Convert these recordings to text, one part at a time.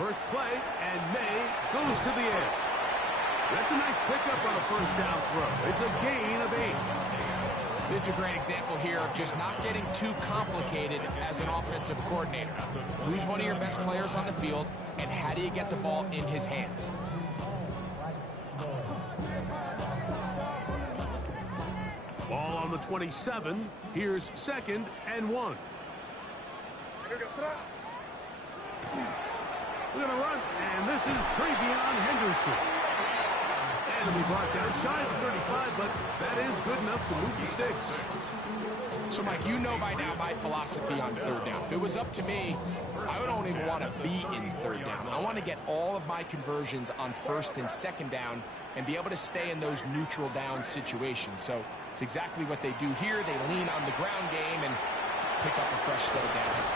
First play, and May goes to the air. That's a nice pickup on a first down throw. It's a gain of 8. This is a great example here of just not getting too complicated as an offensive coordinator. Who's one of your best players on the field, and how do you get the ball in his hands? Ball on the 27. Here's 2nd and 1. We're going to run, and this is Travion Henderson. And it'll be brought down shy of 35, but that is good enough to move the sticks. So, Mike, you know by now my philosophy on third down. If it was up to me, I don't even want to be in third down. I want to get all of my conversions on first and second down and be able to stay in those neutral down situations. So it's exactly what they do here. They lean on the ground game and pick up a fresh set of downs.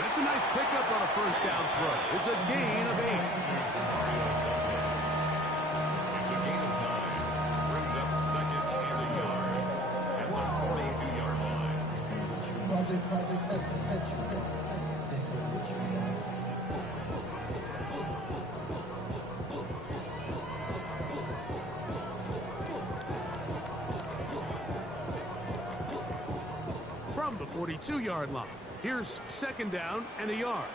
That's a nice pickup on a first down throw. It's a gain of 8. It's a gain of 9. Brings up 2nd and a yard at the 42-yard line. This ain't what you project, this ain't what you want. From the 42-yard line, here's 2nd down and a yard.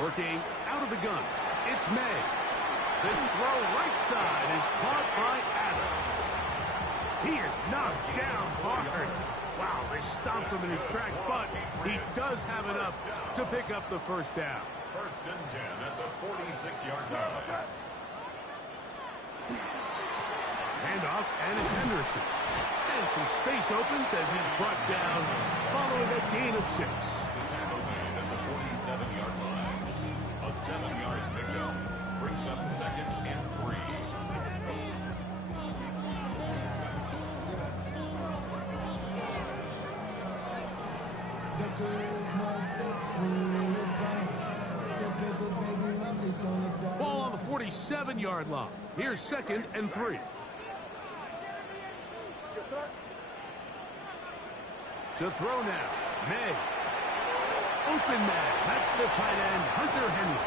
Working out of the gun, it's May. This throw right side is caught by Adams. He is knocked down hard. Wow, they stomped him in his tracks, but he does have enough to pick up the first down. 1st and 10 at the 46-yard line. Handoff, and it's Henderson. And some space opens as he's brought down following a gain of 6. The tackle made at the 47-yard line. A 7-yard pickup brings up 2nd and 3. Ball on the 47-yard line. Here's 2nd and 3. To throw now, May. Open man. That's the tight end, Hunter Henry.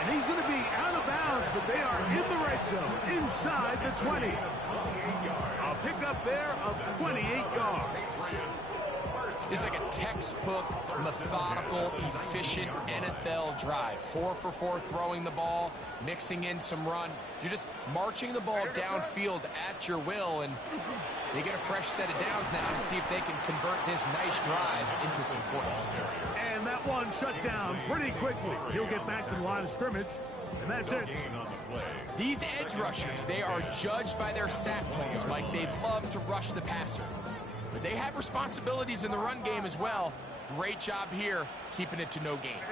And he's going to be out of bounds, but they are in the red zone, inside the 20. A pickup there of 28 yards. It's like a textbook, methodical, efficient NFL drive. 4 for 4 throwing the ball, mixing in some run. You're just marching the ball downfield at your will, and they get a fresh set of downs now to see if they can convert this nice drive into some points. And that one shut down pretty quickly. He'll get back to the line of scrimmage, and that's it. These edge rushers, they are judged by their sack totals, Mike. They love to rush the passer. But they have responsibilities in the run game as well. Great job here, keeping it to no gain.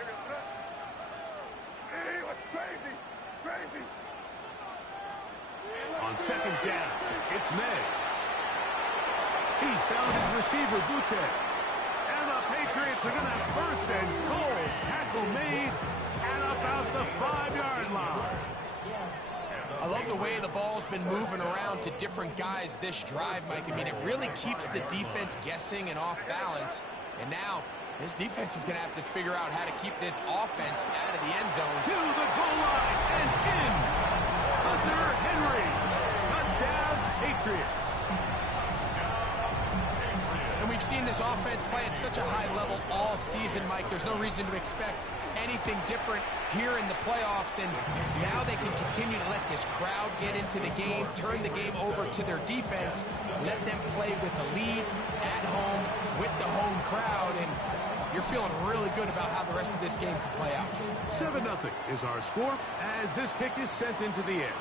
On 2nd down, it's May. He's found his receiver, Butte. And the Patriots are going to have 1st and goal. Tackle made at about the 5-yard line. I love the way the ball's been moving around to different guys this drive, Mike. I mean, it really keeps the defense guessing and off balance. And now, this defense is going to have to figure out how to keep this offense out of the end zone. To the goal line and in. Hunter Henry. Touchdown, Patriots. And we've seen this offense play at such a high level all season, Mike. There's no reason to expect anything different here in the playoffs, and now they can continue to let this crowd get into the game, turn the game over to their defense, let them play with a lead at home with the home crowd, and you're feeling really good about how the rest of this game can play out. 7-0 is our score as this kick is sent into the air.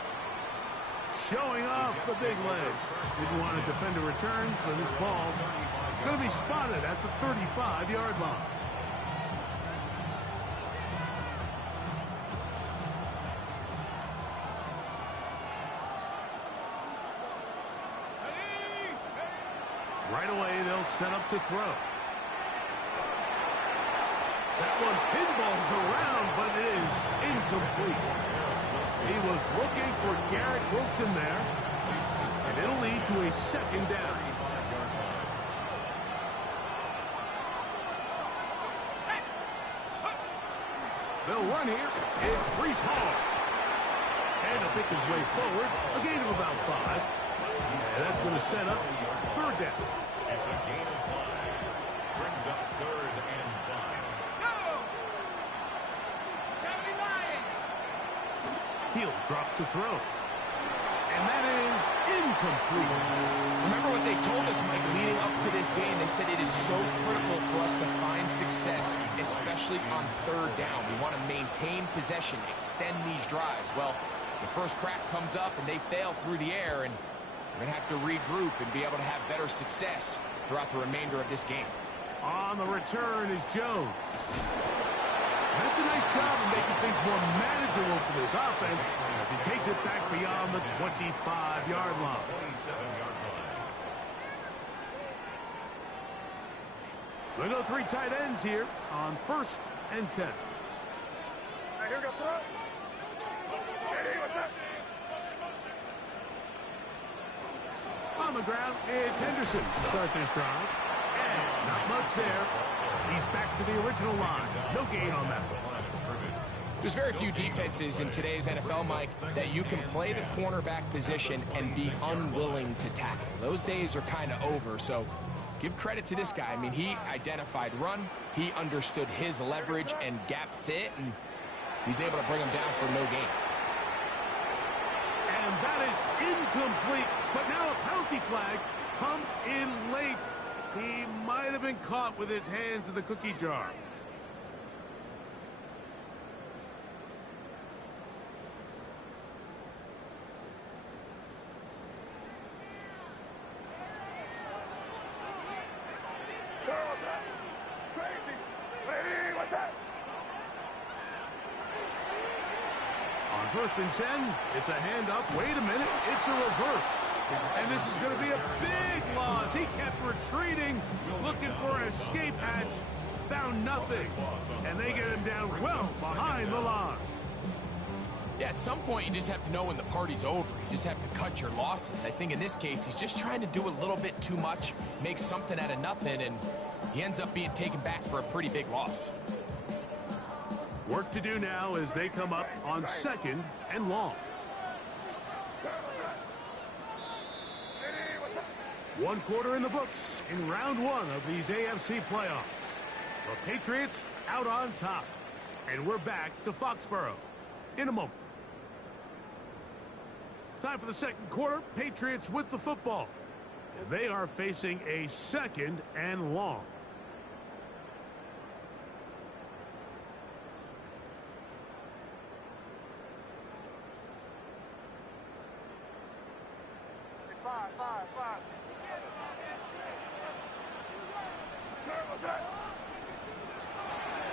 Showing off the big leg. Didn't want to defend a return, so this ball going to be spotted at the 35-yard line. Right away, they'll set up to throw. That one pinballs around, but it is incomplete. He was looking for Garrett Wilson there, and it'll lead to a 2nd down. They'll run here. It's Brees Hall. And he'll pick his way forward. A gain of about 5. And that's going to set up third down. It's a gain of 5. Brings up 3rd and 5. He'll drop to throw. And that is incomplete. Remember what they told us, Mike, leading up to this game. They said it is so critical for us to find success, especially on third down. We want to maintain possession, extend these drives. Well, the first crack comes up and they fail through the air, and we're going to have to regroup and be able to have better success throughout the remainder of this game. On the return is Jones. That's a nice job of making things more manageable for this offense as he takes it back beyond the 25-yard line. 27-yard line. They go 3 tight ends here on 1st and 10. Here we go, throw. Hey, what's up? On the ground, it's Henderson to start this drive. And not much there. He's back to the original line. No gain on that one. There's very few defenses in today's NFL, Mike, that you can play the cornerback position and be unwilling to tackle. Those days are kind of over, so give credit to this guy. I mean, he identified run, he understood his leverage and gap fit, and he's able to bring him down for no gain. And that is incomplete, but now a penalty flag comes in late. He might have been caught with his hands in the cookie jar. Crazy. Lady, what's that? On 1st and 10, it's a handoff. Wait a minute, it's a reverse. And this is going to be a big loss. He kept retreating, looking for an escape hatch, found nothing. And they get him down well behind the line. Yeah, at some point, you just have to know when the party's over. You just have to cut your losses. I think in this case, he's just trying to do a little bit too much, make something out of nothing, and he ends up being taken back for a pretty big loss. Work to do now as they come up on 2nd and long. One quarter in the books in round 1 of these AFC playoffs. The Patriots out on top. And we're back to Foxborough in a moment. Time for the 2nd quarter. Patriots with the football. And they are facing a 2nd and long. Five.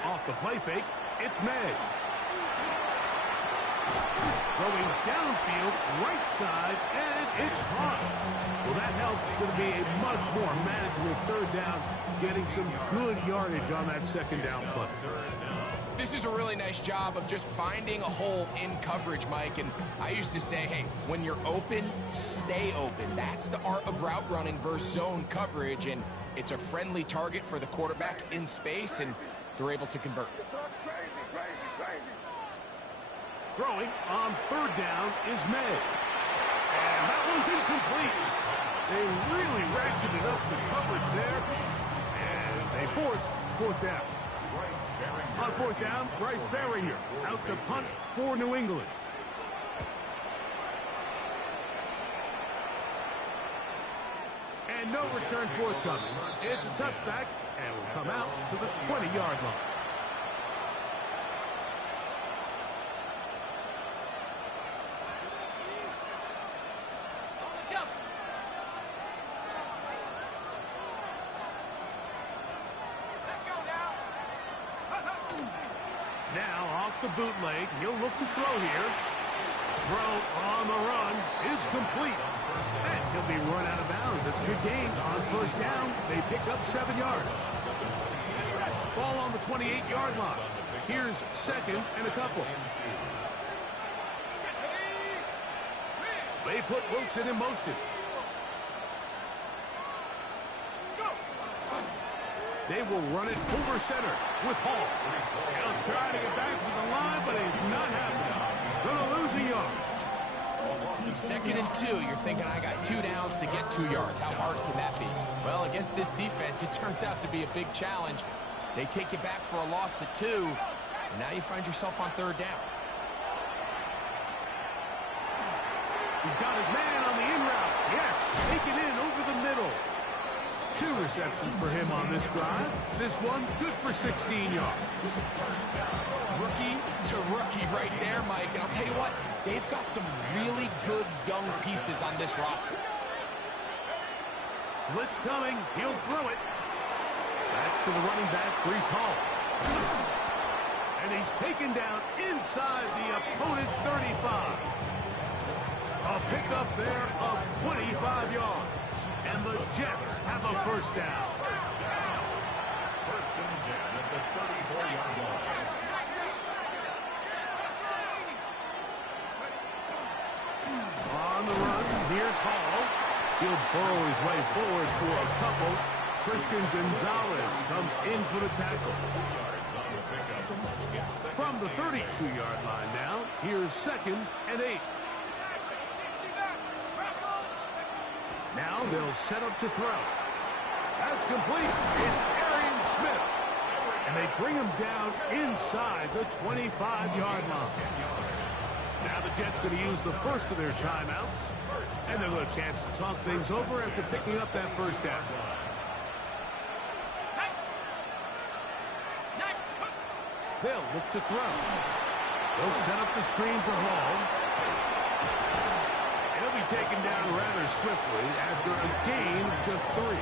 Off the play fake, it's May. Throwing downfield, right side, and it's caught. Well, that helps. It's going to be a much more manageable 3rd down, getting some good yardage on that 2nd down play. This is a really nice job of just finding a hole in coverage, Mike. And I used to say, hey, when you're open, stay open. That's the art of route running versus zone coverage. And it's a friendly target for the quarterback in space, and they're able to convert. Crazy. Throwing on 3rd down is May. And that one's incomplete. They really ratcheted up the coverage there. And they force 4th down. On 4th down, Bryce Berringer out to punt for New England. And no return forthcoming. It's a touchback and will come out to the 20-yard line. Now off the bootleg, he'll look to throw here. Throw on the run is complete. And he'll be run out of bounds. It's a good gain on 1st down. They pick up 7 yards. Ball on the 28-yard line. Here's 2nd and a couple. They put Wilson in motion. They will run it over center with Hall. He'll try to get back to the line, but it's not happening. Going to lose a yard. 2nd and 2. You're thinking, I got 2 downs to get 2 yards. How hard can that be? Well, against this defense, it turns out to be a big challenge. They take you back for a loss of 2, and now you find yourself on 3rd down. He's got his man on the in route. Yes, take it in over the middle. 2 receptions for him on this drive. This one, good for 16 yards. Rookie to rookie right there, Mike. And I'll tell you what, they've got some really good young pieces on this roster. Blitz coming. He'll throw it. That's to the running back, Breece Hall. And he's taken down inside the opponent's 35. A pickup there of 25 yards. And the Jets have a first down. First and 10 at the 34-yard line. On the run, here's Hall. He'll burrow his way forward for a couple. Christian Gonzalez comes in for the tackle. 2 yards on the pickup. From the 32-yard line now, here's 2nd and 8. Now they'll set up to throw. That's complete. It's Arian Smith. And they bring him down inside the 25-yard line. Now the Jets going to use the first of their timeouts. And they'll have a chance to talk things over after picking up that first down. They'll look to throw. They'll set up the screen to Hall. He'll be taken down rather swiftly after a gain of just 3.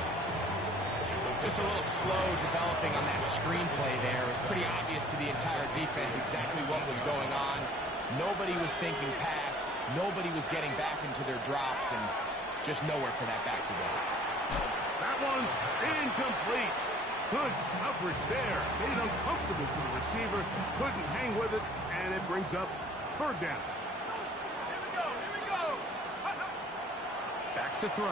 Just a little slow developing on that screenplay there. It was pretty obvious to the entire defense exactly what was going on. Nobody was thinking pass. Nobody was getting back into their drops, and just nowhere for that back to go. That one's incomplete. Good coverage there. Made it uncomfortable for the receiver. Couldn't hang with it, and it brings up 3rd down. Back to throw.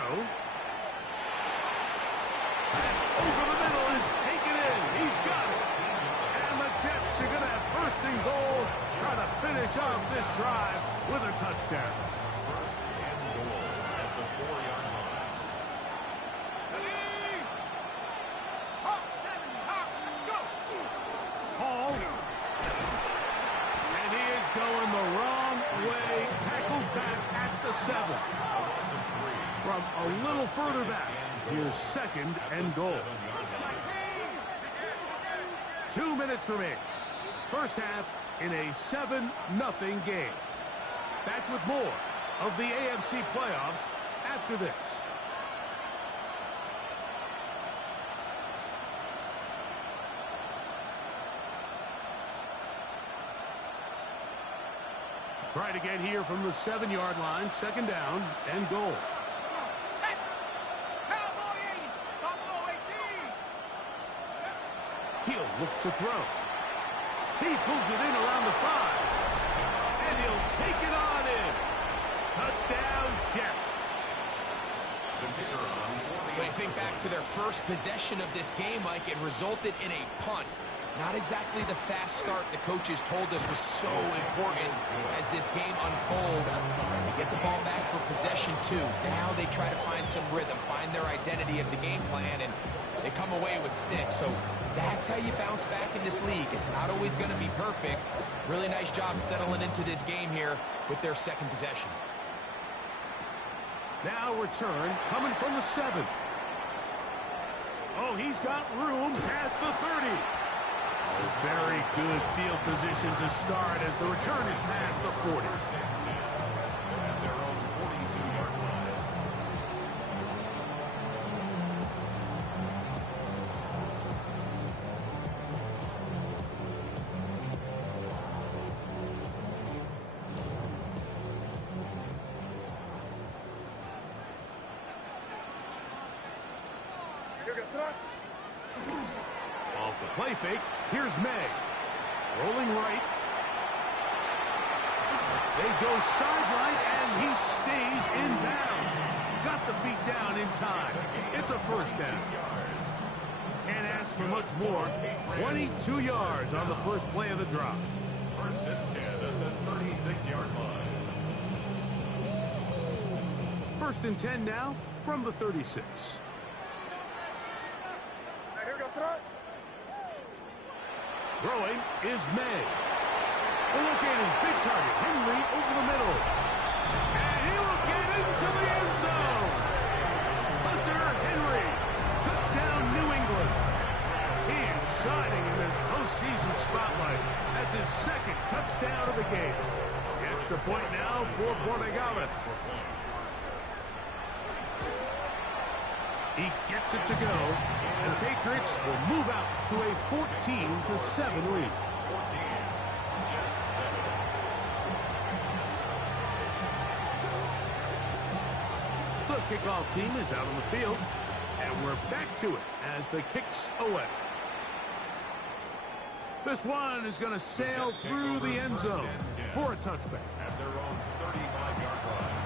And over the middle and take it in. He's got it. And the Jets are going to have 1st and goal. Try to finish off this drive with a touchdown. 1st and goal at the 4-yard line. Hall. And he is going the wrong way. Tackled back at the 7. From a little further back, here's 2nd and goal. 2 minutes remaining. First half in a 7-0 game. Back with more of the AFC playoffs after this. Try it again here from the 7-yard line. 2nd down and goal. He'll look to throw. He pulls it in around the 5. And he'll take it on in. Touchdown, Jets. When you think back to their first possession of this game, Mike, it resulted in a punt. Not exactly the fast start the coaches told us was so important as this game unfolds. They get the ball back for possession 2. Now they try to find some rhythm, find their identity of the game plan, and they come away with 6. So that's how you bounce back in this league. It's not always going to be perfect. Really nice job settling into this game here with their 2nd possession. Now return coming from the 7. Oh, he's got room past the 30. Oh, very good field position to start as the return is past the 40. At their own 42-yard line. Off the play fake, here's May. Rolling right. They go sideline, and he stays in bounds. Got the feet down in time. It's a first down. And as for much more. 22 yards on the first play of the drive. First and 10 at the 36-yard line. First and 10 now from the 36. Here we go, throw. Throwing is May. The look at his big target, Henry, over the middle. And he will get into the end zone. Hunter Henry, touchdown New England. He is shining in this postseason spotlight. That's his second touchdown of the game. Extra point now for Borregales. He gets it to go, and the Patriots will move out to a 14-7 lead. 14, Jets 7. The kickoff team is out on the field, and we're back to it as the kick's away. This one is going to sail through the end zone for a touchback. At their own 35-yard line.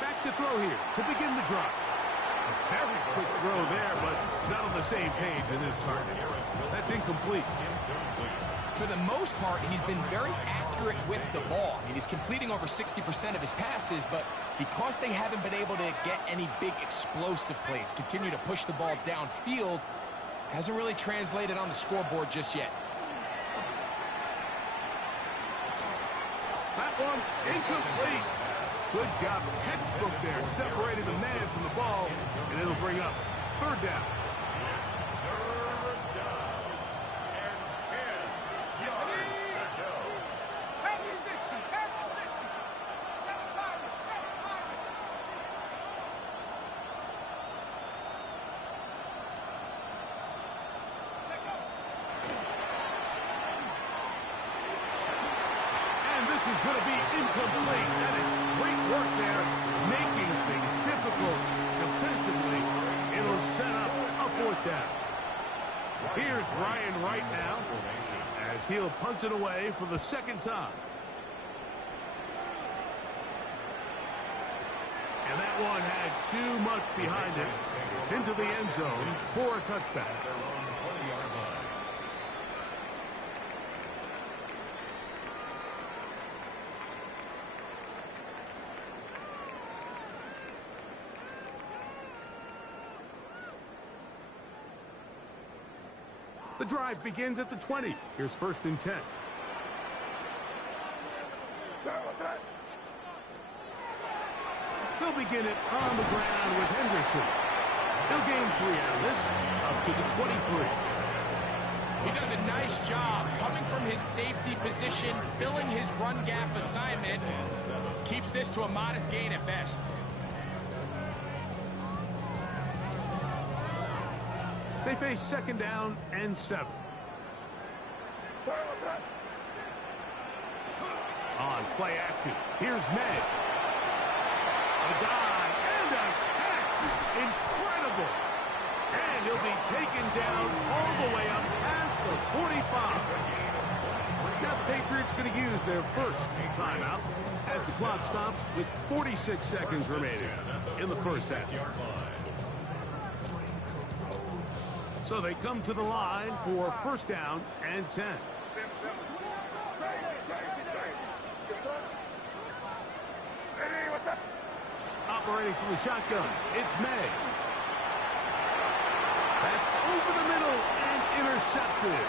Back to throw here to begin the drive. A very quick throw there, but not on the same page in this target. That's incomplete. For the most part, he's been very accurate with the ball. I mean, he's completing over 60% of his passes, but because they haven't been able to get any big explosive plays, continue to push the ball downfield, hasn't really translated on the scoreboard just yet. That one incomplete. Good job, textbook there, separating the man from the ball, and it'll bring up third down. Third down. And 10 yards to go. Back to 60. Back to 60. 7-5. 7-5. And this is going to be incomplete. That is great work there, making things difficult defensively. It'll set up a fourth down. Here's Ryan Wright now as he'll punt it away for the second time. And that one had too much behind it. It's into the end zone for a touchback. Their own 20-yard line. The drive begins at the 20. Here's first and 10. What's that? They'll begin it on the ground with Henderson. He'll gain 3 out of this, up to the 23. He does a nice job coming from his safety position, filling his run gap assignment, keeps this to a modest gain at best. They face second down and 7. What's that? On play action, here's May. A dive and a catch. Incredible. And he'll be taken down all the way up past the 45. Now the Patriots are going to use their first timeout as the clock stops with 46 seconds remaining in the first half. So they come to the line for first down and 10. Hey, what's up? Operating from the shotgun, it's May. That's over the middle and intercepted.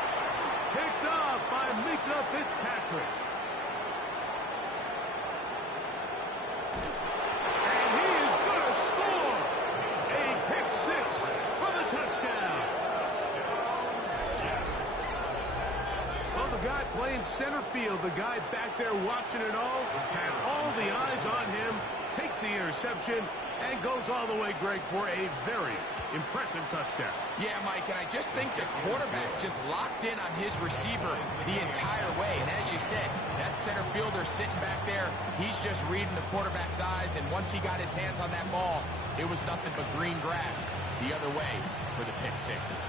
Picked off by Mika Fitzpatrick. And he is going to score. A pick 6 for the touchdown. Well, the guy playing center field, the guy back there watching it all, had all the eyes on him, takes the interception, and goes all the way, Greg, for a very impressive touchdown. Yeah, Mike, and I just think the quarterback just locked in on his receiver the entire way. And as you said, that center fielder sitting back there, he's just reading the quarterback's eyes. And once he got his hands on that ball, it was nothing but green grass the other way for the pick 6.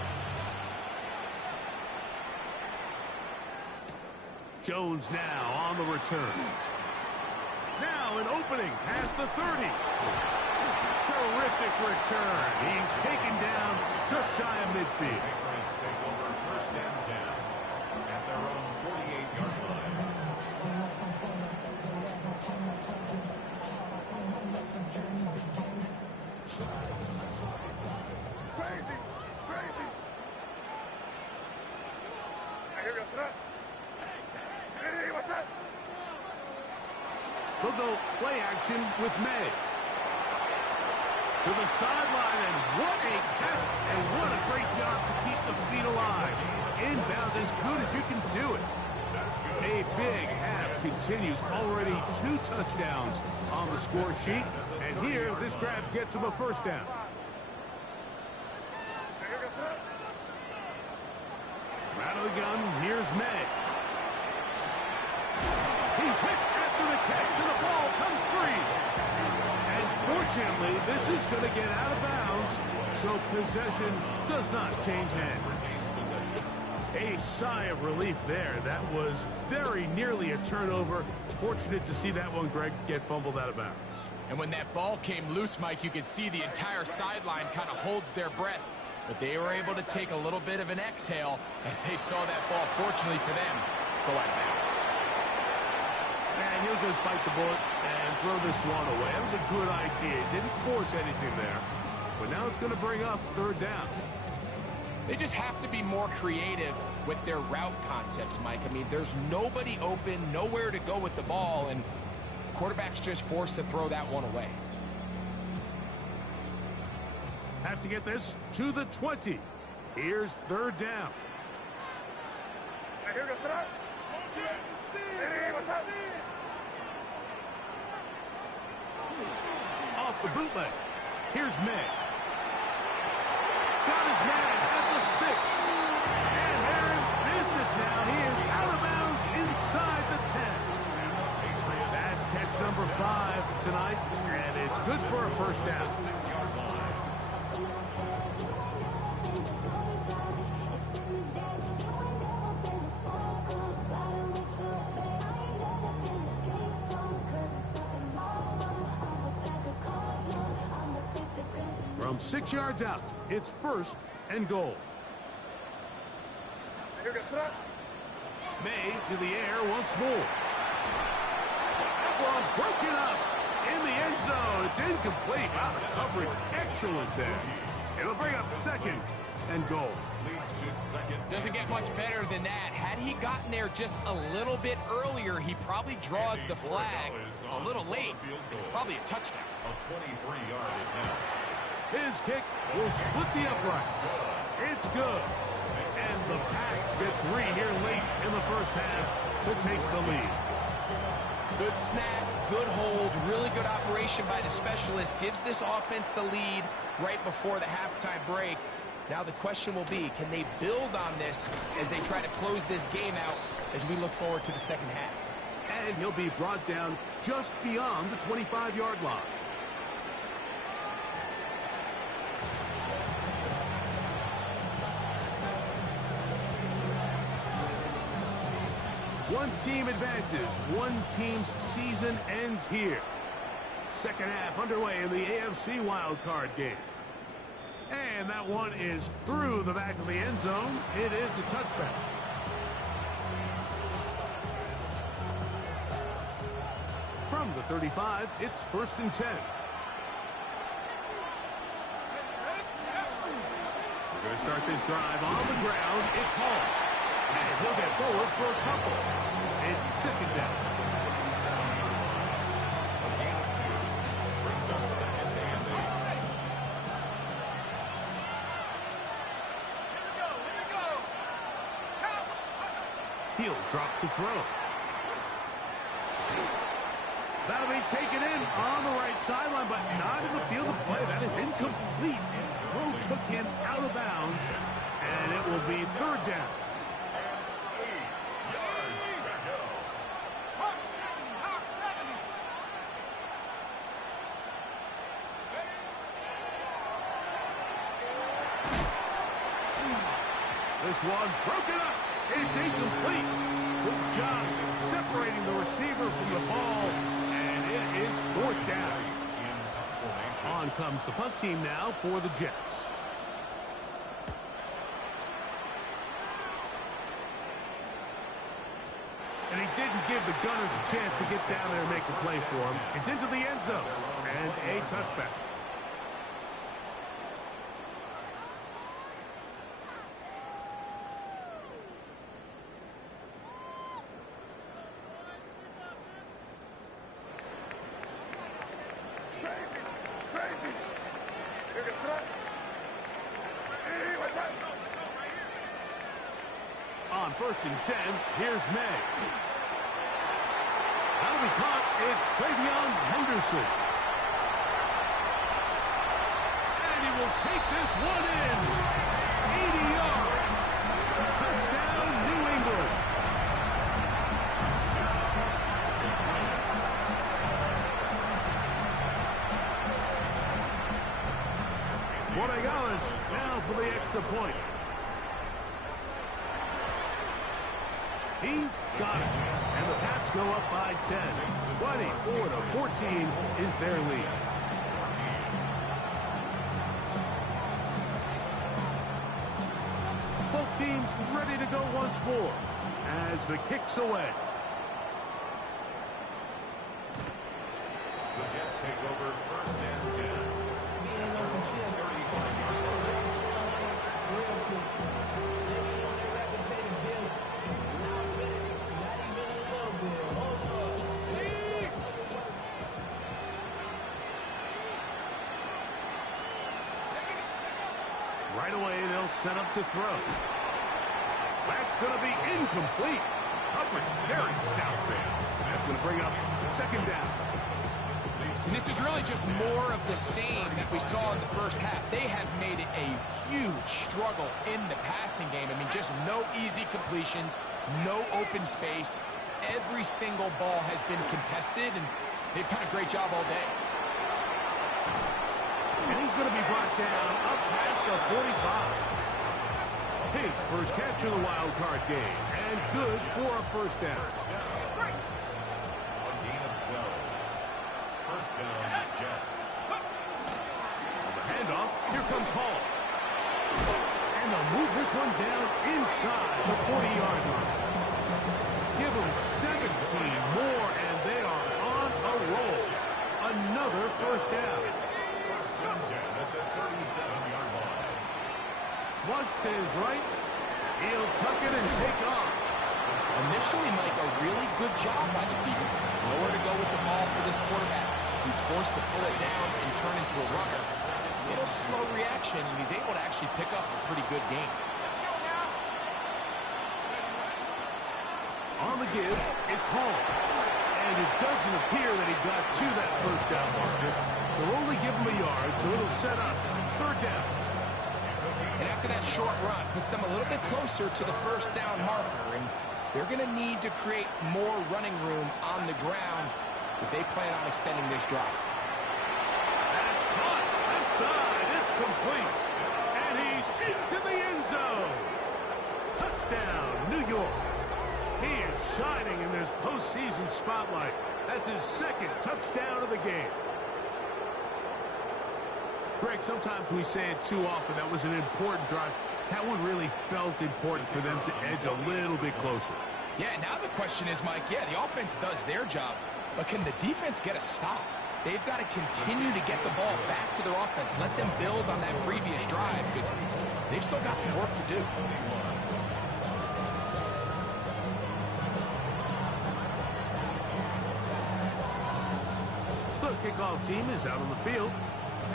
Jones now on the return. Now an opening past the 30. Terrific return. He's taken down just shy of midfield. Patriots take over first and 10 at their own 48-yard line. Crazy! Crazy! Here goes that. Hey, what's that? They'll go play action with May. To the sideline, and what a catch, and what a great job to keep the feet alive. Inbounds as good as you can do it. A big half continues. Already 2 touchdowns on the score sheet. And here, this grab gets him a first down. Here goes that. Out of the gun, here's May. He's hit after the catch, and the ball comes free. And fortunately, this is going to get out of bounds, so possession does not change hands. A sigh of relief there. That was very nearly a turnover. Fortunate to see that one, Greg, get fumbled out of bounds. And when that ball came loose, Mike, you could see the entire sideline kind of holds their breath. But they were able to take a little bit of an exhale as they saw that ball, fortunately for them, go out of bounds. And he'll just bite the bullet and throw this one away. That was a good idea. Didn't force anything there. But now it's going to bring up third down. They just have to be more creative with their route concepts, Mike. I mean, there's nobody open, nowhere to go with the ball, and quarterback's just forced to throw that one away. Have to get this to the 20. Here's third down. Here goes that. Hey, what's that? Off the bootleg. Here's May. Got his man at the 6. And they're in business now. He is out of bounds inside the 10. That's catch number 5 tonight, and it's good for a first down. 6-yard line. From 6 yards out, it's first and goal. Here goes that. May to the air once more. That one broken up in the end zone. It's incomplete. Wow, the coverage excellent there. It'll bring up second and goal. Leads to second. Doesn't get much better than that. Had he gotten there just a little bit earlier, he probably draws the flag a little late. It's probably a touchdown. A 23-yard attempt. His kick will split the uprights. It's good. And the Packs get 3 here late in the first half to take the lead. Good snap, good hold, really good operation by the specialist. Gives this offense the lead right before the halftime break. Now the question will be, can they build on this as they try to close this game out as we look forward to the second half? And he'll be brought down just beyond the 25-yard line. One team advances. One team's season ends here. Second half underway in the AFC wildcard game. And that one is through the back of the end zone. It is a touchback. From the 35, it's first and 10. We're going to start this drive on the ground. It's Hall. And he'll get forward for a couple. It's second down. A gain of 2 brings up second and 8. He'll drop to throw. That'll be taken in on the right sideline, but not in the field of play. That is incomplete. Throw took him out of bounds, and it will be third down. 8 yards to go. This one broken up. It's incomplete. Good job separating the receiver from the ball, and area is fourth down. On comes the punt team now for the Jets. And he didn't give the Gunners a chance to get down there and make a play for him. It's into the end zone and a touchback. Crazy. Here gets it. Hey, what's that? On 1st and 10, here's May. That'll be caught. It's Travion Henderson. And he will take this one in. 80 yards. Touchdown, New England. Borregales now for the extra point. He's got it. And the Pats go up by 10. 24-14 is their lead. Both teams ready to go once more as the kick's away. The Jets take over 1st and 10. Right away, they'll set up to throw. That's going to be incomplete. Coverage very stout there. That's going to bring up 2nd down. And this is really just more of the same that we saw in the first half. They have made it a huge struggle in the passing game. I mean, just no easy completions, no open space. Every single ball has been contested, and they've done a great job all day. And he's going to be brought down up past the 45. His first catch of the wild card game, and good for a 1st down. A gain of 12. 1st down, Jets. On the handoff, here comes Hall. And they'll move this one down inside the 40-yard line. Give them 17 more, and they are on a roll. Another 1st down. 1st and 10 at the 37-yard line. Flush to his right. He'll tuck it and take off. Initially, Mike, a really good job by the defense. Nowhere to go with the ball for this quarterback. He's forced to pull it down and turn into a runner. Little slow reaction, and he's able to actually pick up a pretty good game. On the give, it's Hall. And it doesn't appear that he got to that 1st down marker. They'll only give him a yard, so it'll set up 3rd down. And after that short run, puts them a little bit closer to the 1st down marker. And they're going to need to create more running room on the ground if they plan on extending this drive. That's caught. Left side. It's complete. And he's into the end zone. Touchdown, New York. He is shining in this postseason spotlight. That's his 2nd touchdown of the game. Greg, sometimes we say it too often. That was an important drive. That one really felt important for them to edge a little bit closer. Yeah, now the question is, Mike, yeah, the offense does their job, but can the defense get a stop? They've got to continue to get the ball back to their offense. Let them build on that previous drive because they've still got some work to do. The kickoff team is out on the field,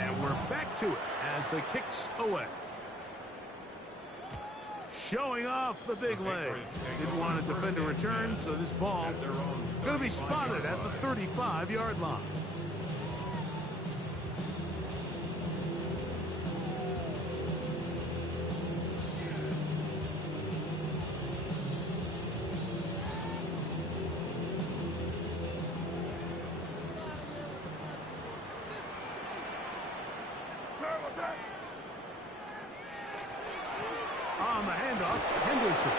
and we're back to it as the kick's away. Showing off the big leg. Didn't want to defend a return, so this ball going to be spotted at the 35-yard line. On the handoff, Henderson.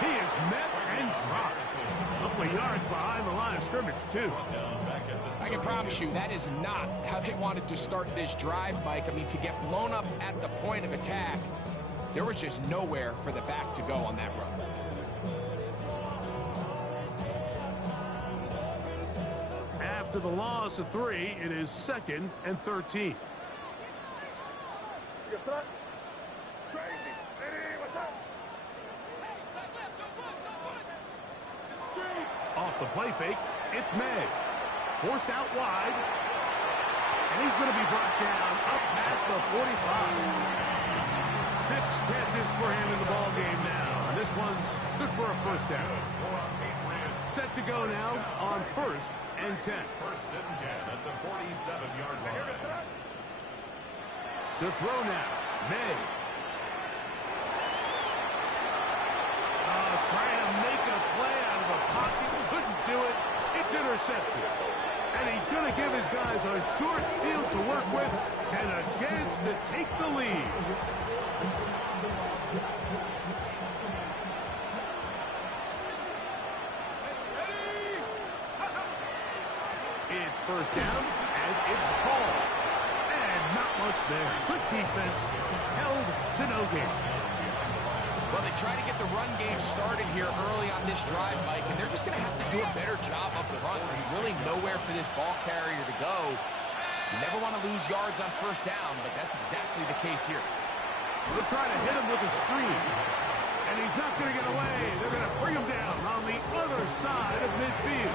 He is met and drops. A couple of yards behind the line of scrimmage, too. I can promise you that is not how they wanted to start this drive, Mike. I mean, to get blown up at the point of attack, there was just nowhere for the back to go on that run. After the loss of 3, it is 2nd and 13. Your front. Crazy. Hey, what's up? Off the play fake, it's May. Forced out wide. And he's going to be brought down up past the 45. 6 catches for him in the ball game now. And this one's good for a first down. Set to go now on 1st and 10. 1st and 10 at the 47-yard line. To throw now, May. Trying to make a play out of the pocket. Couldn't do it. It's intercepted. And he's going to give his guys a short field to work with and a chance to take the lead. It's first down, and it's called. And not much there. Good defense. Held to no gain. Well, they try to get the run game started here early on this drive, Mike, and they're just going to have to do a better job up front. There's really nowhere for this ball carrier to go. You never want to lose yards on first down, but that's exactly the case here. They'll try to hit him with a screen. And he's not going to get away. They're going to bring him down on the other side of midfield.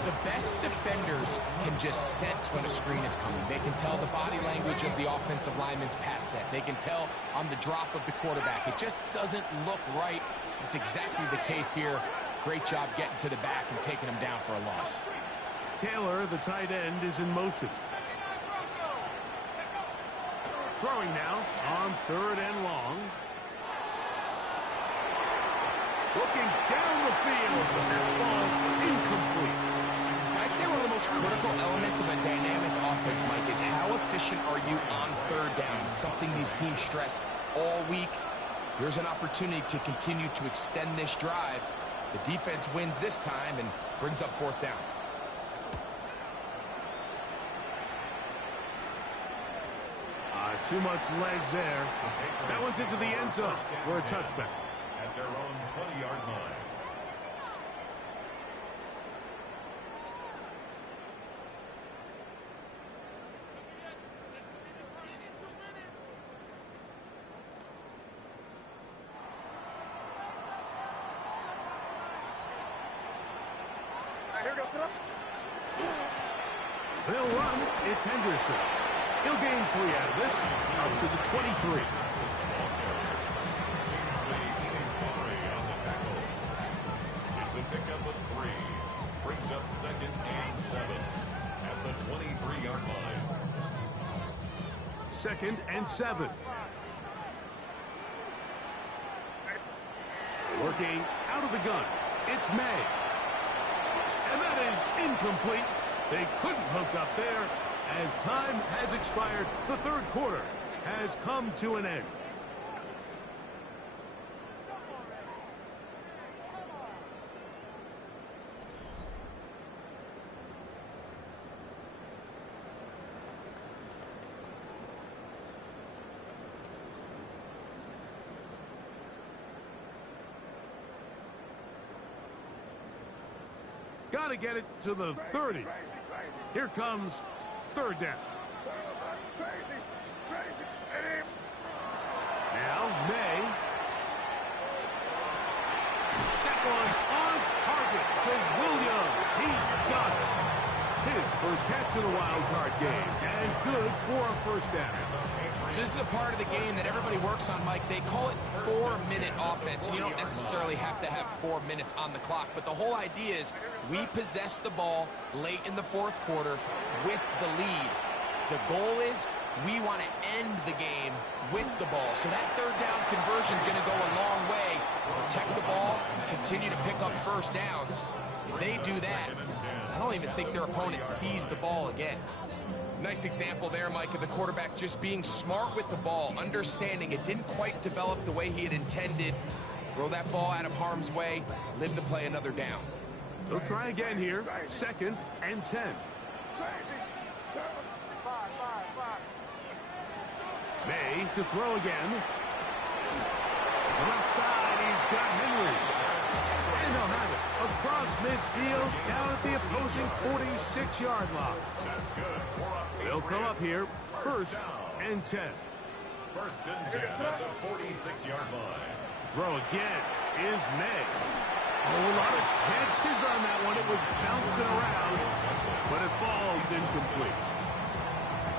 The best defenders can just sense when a screen is coming. They can tell the body language of the offensive lineman's pass set. They can tell on the drop of the quarterback. It just doesn't look right. It's exactly the case here. Great job getting to the back and taking him down for a loss. Taylor, the tight end, is in motion. Throwing now on 3rd and long. Looking down the field, but that ball's incomplete. I'd say one of the most critical elements of a dynamic offense, Mike, is how efficient are you on 3rd down? It's something these teams stress all week. Here's an opportunity to continue to extend this drive. The defense wins this time and brings up 4th down. Too much leg there. That one's into the end zone for a touchback. At their own 20-yard line. Here goes it up. They'll run. It's Henderson. He'll gain 3 out of this, up to the 23. It's a pickup of 3. Brings up 2nd and 7 at the 23-yard line. 2nd and 7. Working out of the gun. It's May. And that is incomplete. They couldn't hook up there. As time has expired, the 3rd quarter has come to an end. Got to get it to the 30. Here comes 3rd down. Now, May. That was on target to Williams. He's got it. His first catch of the wild card game. And good for a first down. So this is a part of the game that everybody works on, Mike. They call it 4-minute offense. And you don't necessarily have to have 4 minutes on the clock. But the whole idea is we possess the ball late in the 4th quarter with the lead. The goal is we want to end the game with the ball. So that 3rd down conversion is going to go a long way. Protect the ball, continue to pick up first downs. If they do that, I don't even think their opponent sees the ball again. Nice example there, Mike, of the quarterback just being smart with the ball, understanding it didn't quite develop the way he had intended. Throw that ball out of harm's way, live to play another down. They'll try again here. 2nd and 10. May to throw again. Left side, he's got Henry. And they'll have it across midfield, down at the opposing 46-yard line. That's good. They'll come up here, 1st and 10. 1st and 10 at the 46-yard line. Throw again is May. A lot of chances on that one. It was bouncing around, but it falls incomplete.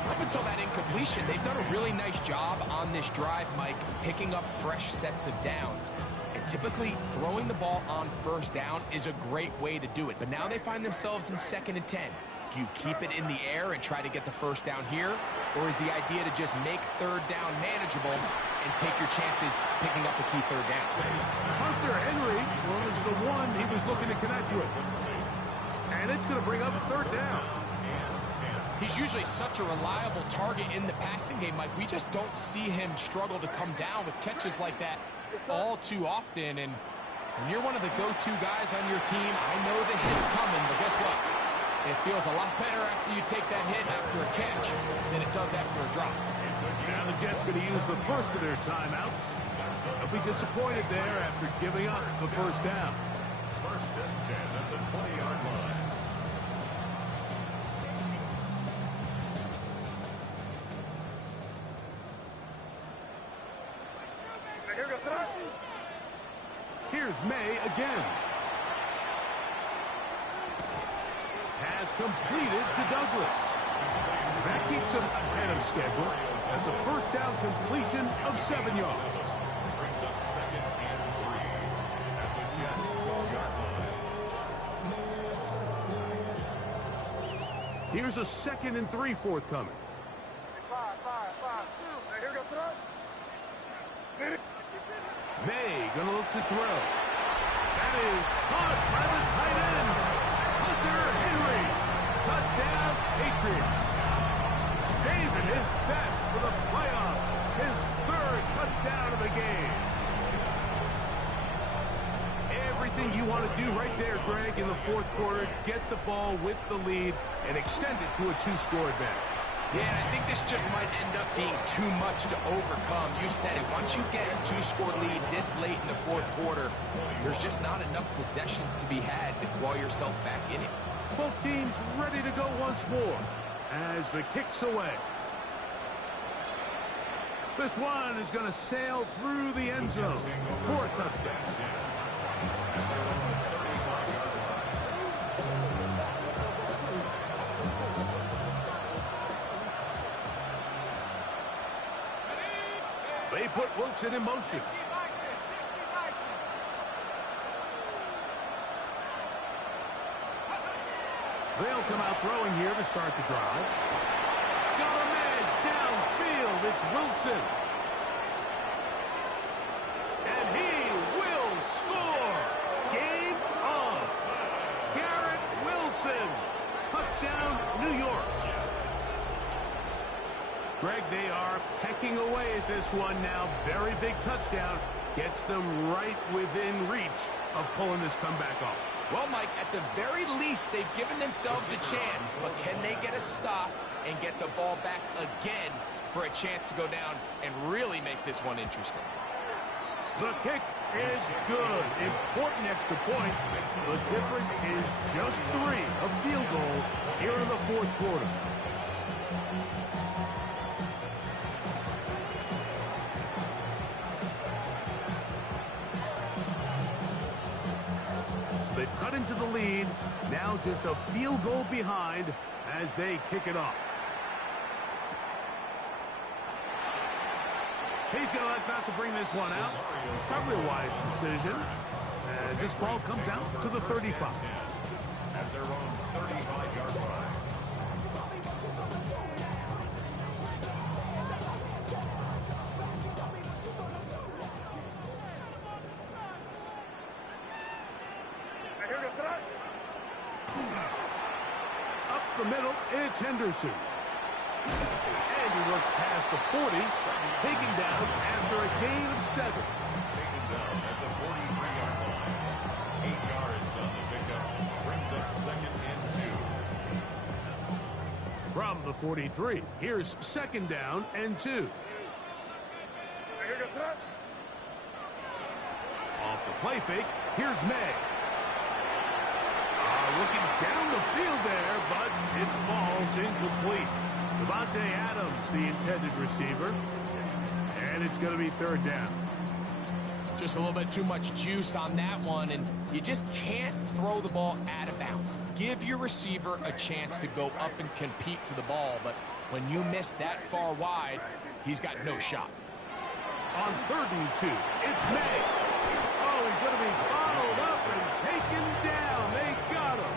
Up until that incompletion, they've done a really nice job on this drive, Mike, picking up fresh sets of downs. And typically, throwing the ball on 1st down is a great way to do it. But now they find themselves in 2nd and 10. Do you keep it in the air and try to get the 1st down here? Or is the idea to just make 3rd down manageable and take your chances picking up a key 3rd down? Hunter Henry was the one he was looking to connect with. And it's going to bring up 3rd down. He's usually such a reliable target in the passing game, Mike. We just don't see him struggle to come down with catches like that all too often. And when you're one of the go-to guys on your team, I know the hit's coming, but guess what? It feels a lot better after you take that hit after a catch than it does after a drop. Now the Jets going to use the first of their timeouts. They'll be disappointed there after giving up the 1st down. 1st and 10 at the 20-yard line. Here's May again. Pass completed to Douglas. That keeps him ahead of schedule. That's a 1st down completion of 7 yards. Brings up 2nd and 3 at the Jets' 12-yard line. Here's a 2nd and 3 forthcoming. May gonna look to throw. That is caught by the tight end, Hunter Henry. Touchdown, Patriots. Saving his best for the playoffs. His 3rd touchdown of the game. Everything you want to do right there, Greg, in the 4th quarter. Get the ball with the lead and extend it to a 2-score advantage. Yeah, and I think this just might end up being too much to overcome. You said it. Once you get a 2-score lead this late in the 4th quarter, there's just not enough possessions to be had to claw yourself back in it. Both teams ready to go once more as the kick's away. This one is going to sail through the end zone for a touchdown. They put Wilson in motion. They'll come out throwing here to start the drive. Got a man downfield. It's Wilson. And he will score. Game on. Garrett Wilson. Touchdown, New York. Greg, they are pecking away at this one now. Very big touchdown. Gets them right within reach of pulling this comeback off. Well, Mike, at the very least, they've given themselves a chance, but can they get a stop and get the ball back again for a chance to go down and really make this one interesting? The kick is good. Important extra point. The difference is just 3, a field goal here in the 4th quarter. They've cut into the lead. Now just a field goal behind as they kick it off. He's going to elect not to bring this one out. Probably a wise decision as this ball comes out to the 35. At their own 35-yard line. Up the middle, it's Henderson. And he looks past the 40 taken down after a gain of 7. Taken down at the 43-yard line. 8 yards on the pickup. Brings up 2nd and 2. From the 43, here's 2nd down and 2. Off the play fake, here's May. Looking down the field there, but it falls incomplete. Devontae Adams, the intended receiver. And it's going to be 3rd down. Just a little bit too much juice on that one, and you just can't throw the ball out of bounds. Give your receiver a chance to go up and compete for the ball, but when you miss that far wide, he's got no shot. On 3rd and 2, it's May. Oh, he's going to be followed up and taken down. They got him.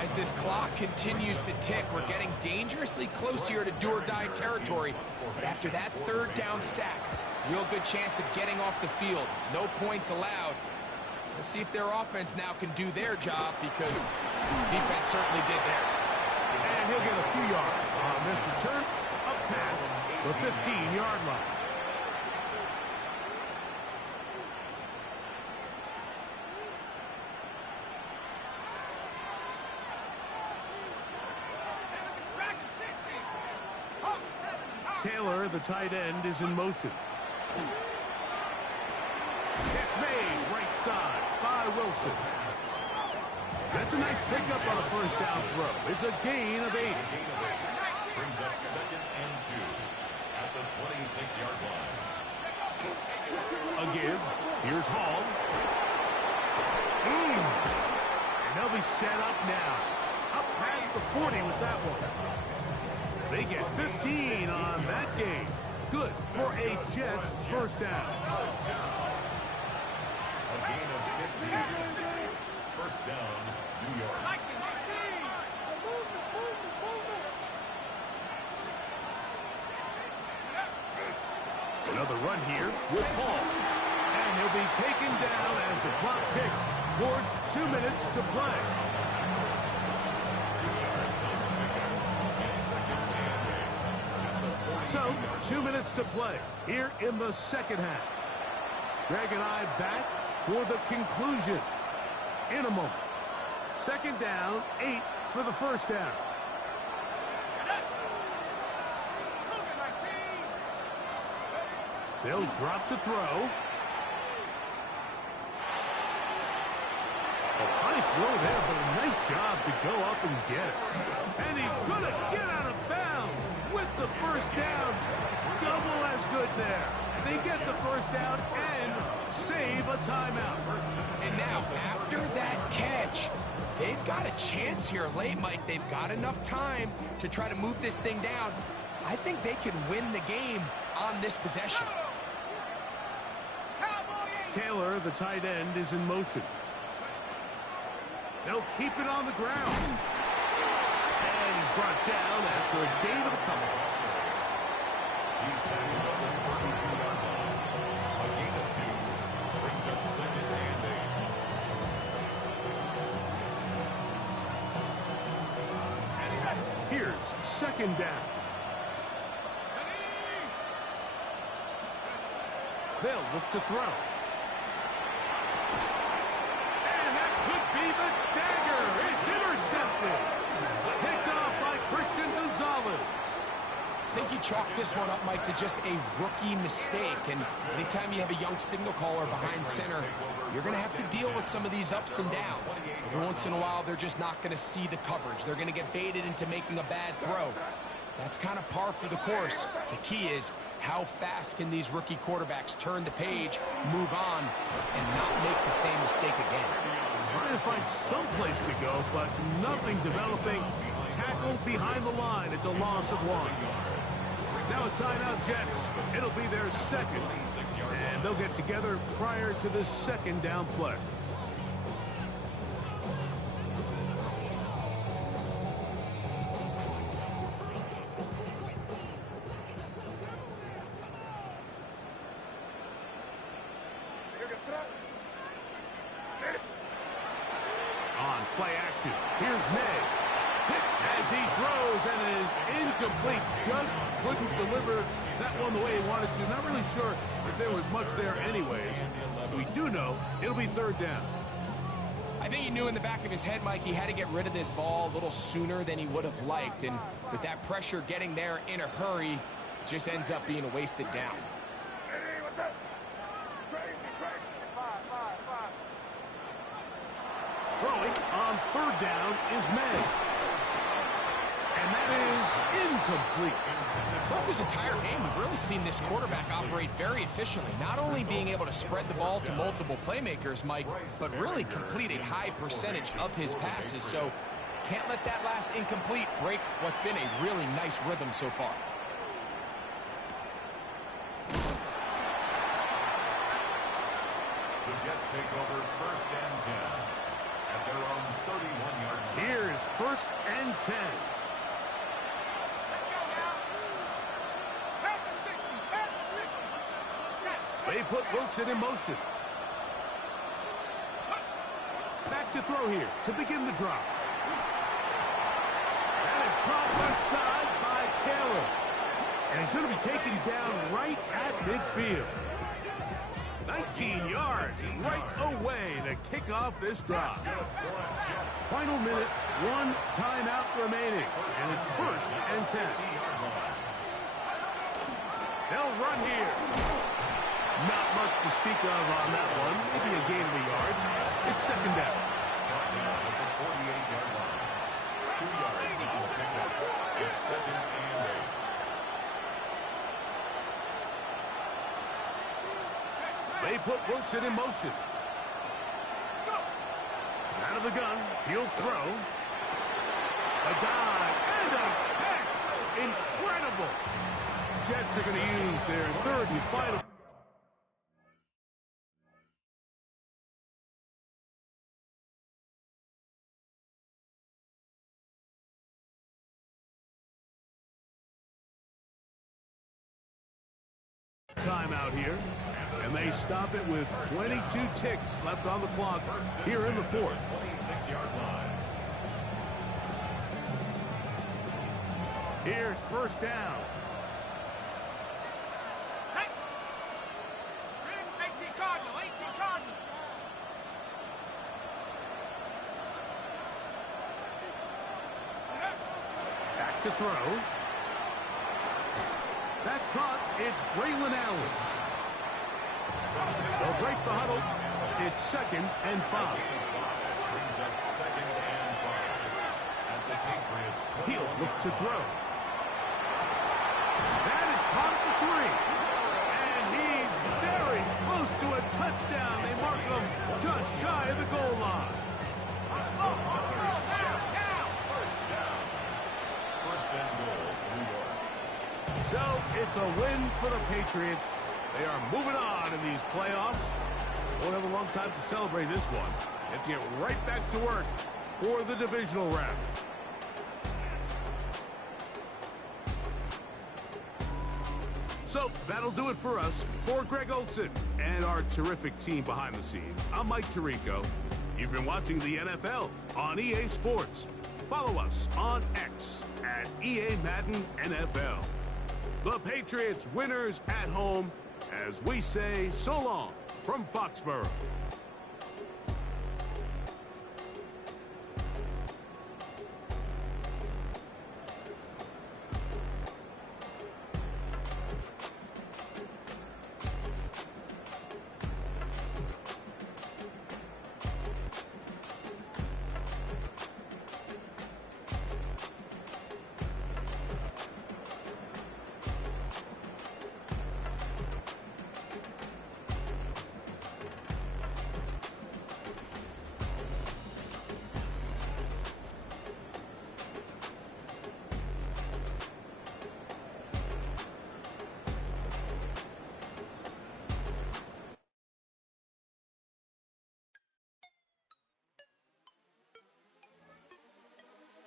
As this clock continues to tick, we're getting dangerously close here to do-or-die territory. But after that 3rd down sack, real good chance of getting off the field. No points allowed. Let's see if their offense now can do their job, because defense certainly did theirs. And he'll get a few yards on this return up past the 15-yard line. Taylor, the tight end, is in motion. Catch made, right side by Wilson. That's a nice pickup on a 1st down throw. It's a gain of 8. Brings up 2nd and 2 at the 26-yard line. A give. Here's Hall. And they'll be set up now. Up past the 40 with that one. They get 15 on that game. Good for a Jets 1st down. A gain of 15. 1st down, New York. Another run here with Hall. And he'll be taken down as the clock ticks towards 2 minutes to play. So, 2 minutes to play here in the 2nd half. Greg and I back for the conclusion in a moment. 2nd down, 8 for the 1st down. They'll drop to throw. A high throw there, but a nice job to go up and get it. And he's going to get out of bounds with the 1st down. Double as good there. They get the 1st down and save a timeout. And now, after that catch, they've got a chance here late, Mike. They've got enough time to try to move this thing down. I think they can win the game on this possession. Taylor, the tight end, is in motion. They'll keep it on the ground. And he's brought down after a gain of a couple. He's tackled up at the 32-yard line. A gain of 2 brings up 2nd and 8. Here's 2nd down. They'll look to throw. And that could be the dagger. It's intercepted. Picked off by Christian Gonzalez. I think you chalk this one up, Mike, to just a rookie mistake. And anytime you have a young signal caller behind center, you're going to have to deal with some of these ups and downs. Every once in a while, they're just not going to see the coverage. They're going to get baited into making a bad throw. That's kind of par for the course. The key is, how fast can these rookie quarterbacks turn the page, move on, and not make the same mistake again? Trying to find some place to go, but nothing developing. Tackled behind the line. It's a loss of 1. Now a timeout, Jets. It'll be their 2nd. And they'll get together prior to the 2nd down play. On play action, here's May. Hit as he throws, and it is incomplete. Just couldn't deliver that one going the way he wanted to. Not really sure if there was much there anyways. We do know it'll be third down. I think he knew in the back of his head, Mike, he had to get rid of this ball a little sooner than he would have liked. And with that pressure getting there in a hurry, it just ends up being a wasted down. Hey, what's up? Crazy. Five. Throwing on third down is May. And that is incomplete. Throughout this entire game, we've really seen this quarterback operate very efficiently, not only being able to spread the ball to multiple playmakers, Mike, but really complete a high percentage of his passes. So can't let that last incomplete break what's been a really nice rhythm so far. The Jets take over first and 10 at their own 31-yard line. Here's first and 10. They put Wilson in motion. Back to throw here to begin the drop. That is caught left side by Taylor. And he's going to be taken down right at midfield. 19 yards right away to kick off this drive. Final minute, one timeout remaining. And it's first and 10. They'll run here. Not much to speak of on that one. Maybe a gain of a yard. It's second down. At the 48-yard line. 2 yards on the pickup. It's second and 8. They put Wilson in motion. Out of the gun. He'll throw. A dive and a catch. Incredible. Jets are going to use their third and final. Timeout here, and they stop it with 22 ticks left on the clock here in the fourth. 26-yard line. Here's first down. 18 Cardinal. Back to throw. That's caught. It's Braylon Allen. They'll break the huddle. It's second and 5. Brings up second and 5. At the Patriots. He'll look to throw. That is caught at the 3. And he's very close to a touchdown. They mark him just shy of the goal line. First down. First and goal, New York. So it's a win for the Patriots. They are moving on in these playoffs. Won't have a long time to celebrate this one. They have to get right back to work for the divisional round. So that'll do it for us. For Greg Olson and our terrific team behind the scenes, I'm Mike Tirico. You've been watching the NFL on EA Sports. Follow us on X at EA Madden NFL. The Patriots winners at home as we say so long from Foxborough.